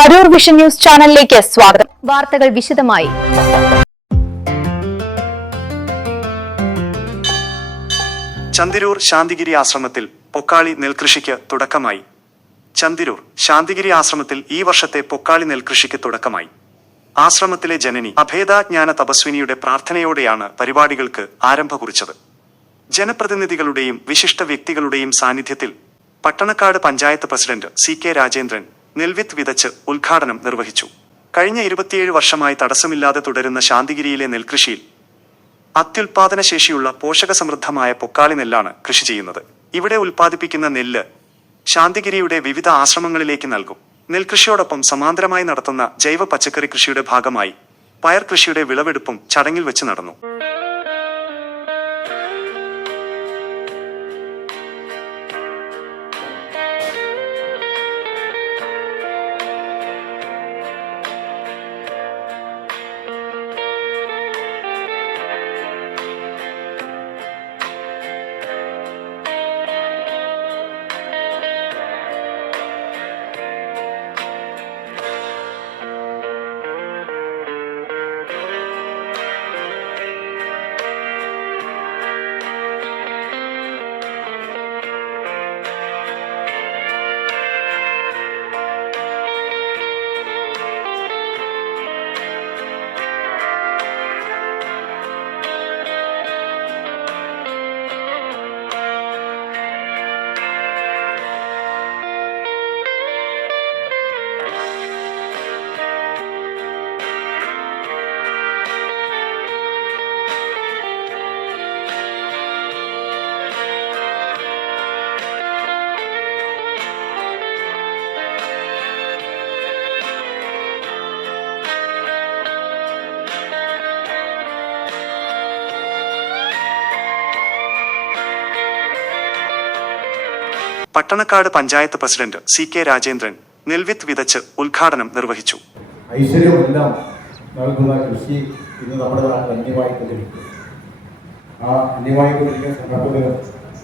Aroor vision news ചാനലിലേക്ക് സ്വാഗതം. വാർത്തകൾ വിശദമായി. ചന്ദിരൂർ ശാന്തിഗിരി ആശ്രമത്തിൽ പൊക്കാളി നെൽകൃഷിക്ക് തുടക്കമായി. ചന്ദിരൂർ ശാന്തിഗിരി ആശ്രമത്തിൽ ഈ വർഷത്തെ പൊക്കാളി നെൽകൃഷിക്ക് തുടക്കമായി. ആശ്രമത്തിലെ ജനനി അഭേദാജ്ഞാന തപസ്വിനിയുടെ പ്രാർത്ഥനയോടെയാണ് പരിപാടികൾക്ക് ആരംഭം കുറിച്ചത്. ജനപ്രതിനിധികളുടെയും വിശിഷ്ട വ്യക്തികളുടെയും സാന്നിധ്യത്തിൽ പട്ടണക്കാട് പഞ്ചായത്ത് പ്രസിഡന്റ് CK രാജേന്ദ്രൻ നെൽവിത്ത് വിതച്ച് ഉദ്ഘാടനം നിർവഹിച്ചു. കഴിഞ്ഞ 27 വർഷമായി തടസ്സമില്ലാതെ തുടരുന്ന ശാന്തിഗിരിയിലെ നെൽകൃഷിയിൽ അത്യുൽപാദനശേഷിയുള്ള പോഷകസമൃദ്ധമായ പൊക്കാളി നെല്ലാണ് കൃഷി ചെയ്യുന്നത്. ഇവിടെ ഉൽപ്പാദിപ്പിക്കുന്ന നെല്ല് ശാന്തിഗിരിയുടെ വിവിധ ആശ്രമങ്ങളിലേക്ക് നൽകും. നെൽകൃഷിയോടൊപ്പം സമാന്തരമായി നടത്തുന്ന ജൈവ പച്ചക്കറി കൃഷിയുടെ ഭാഗമായി പയർ കൃഷിയുടെ വിളവെടുപ്പും ചടങ്ങിൽ വെച്ച് നടന്നു. പട്ടണക്കാട് പഞ്ചായത്ത് പ്രസിഡന്റ് CK രാജേന്ദ്രൻ നെൽവിത്ത് വിതച്ച് ഉദ്ഘാടനം നിർവഹിച്ചു. ഐശ്വര്യമെല്ലാം നൽകുന്ന കൃഷി ഇന്ന് നമ്മുടെ നാട്ടിൽ അന്യമായിക്കൊണ്ടിരിക്കും. ആ അന്യമായിക്കൊണ്ടിരിക്കുന്ന സന്ദർഭത്തിൽ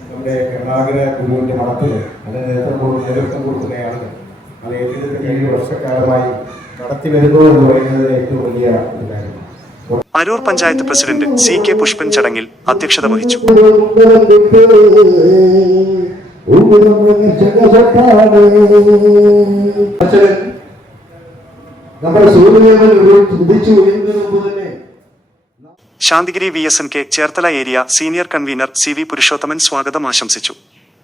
നമ്മുടെ കരുണാകര ഗുരുവിൻ്റെ മഠത്തിൽ അതിന് നേതൃത്വം കൊടുക്കുന്ന ആളുകൾ അത് ഏറ്റെടുത്ത് 7 വർഷക്കാലമായി നടത്തി വരുന്നു എന്ന് പറയുന്നത് ഏറ്റവും വലിയ ഒരു കാര്യം. അരൂർ പഞ്ചായത്ത് പ്രസിഡന്റ് CK പുഷ്പൻ ചടങ്ങിൽ അധ്യക്ഷത വഹിച്ചു. Santhigiri VSNK Cherthala area senior convener CV Purushothaman സ്വാഗതം ആശംസിച്ചു.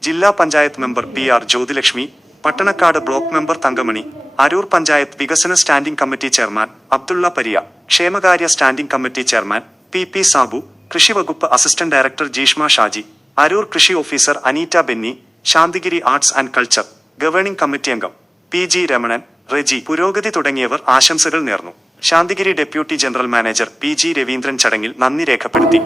ജില്ലാ panchayat member PR Jyothilakshmi, Pattanakkad block member Thankamani, Aroor panchayat വികസന standing committee chairman Abdulla Pariya, ക്ഷേമകാര്യ standing committee chairman PP Sabu, കൃഷി വകുപ്പ് അസിസ്റ്റന്റ് ഡയറക്ടർ ജീഷ്മ ഷാജി, അരൂർ കൃഷി officer Aneeta Benny, Santhigiri arts and culture governing committee അംഗം PG രമണൻ, റെജി, പുരോഗതി തുടങ്ങിയവർ ആശംസകൾ നേർന്നു. Santhigiri deputy general manager PG Raveendran ചടങ്ങിൽ നന്ദി രേഖപ്പെടുത്തി.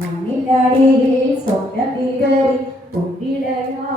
മണ്ണിനടിയിൽ സ്വപ്നമിടറി പൊന്നിടയാ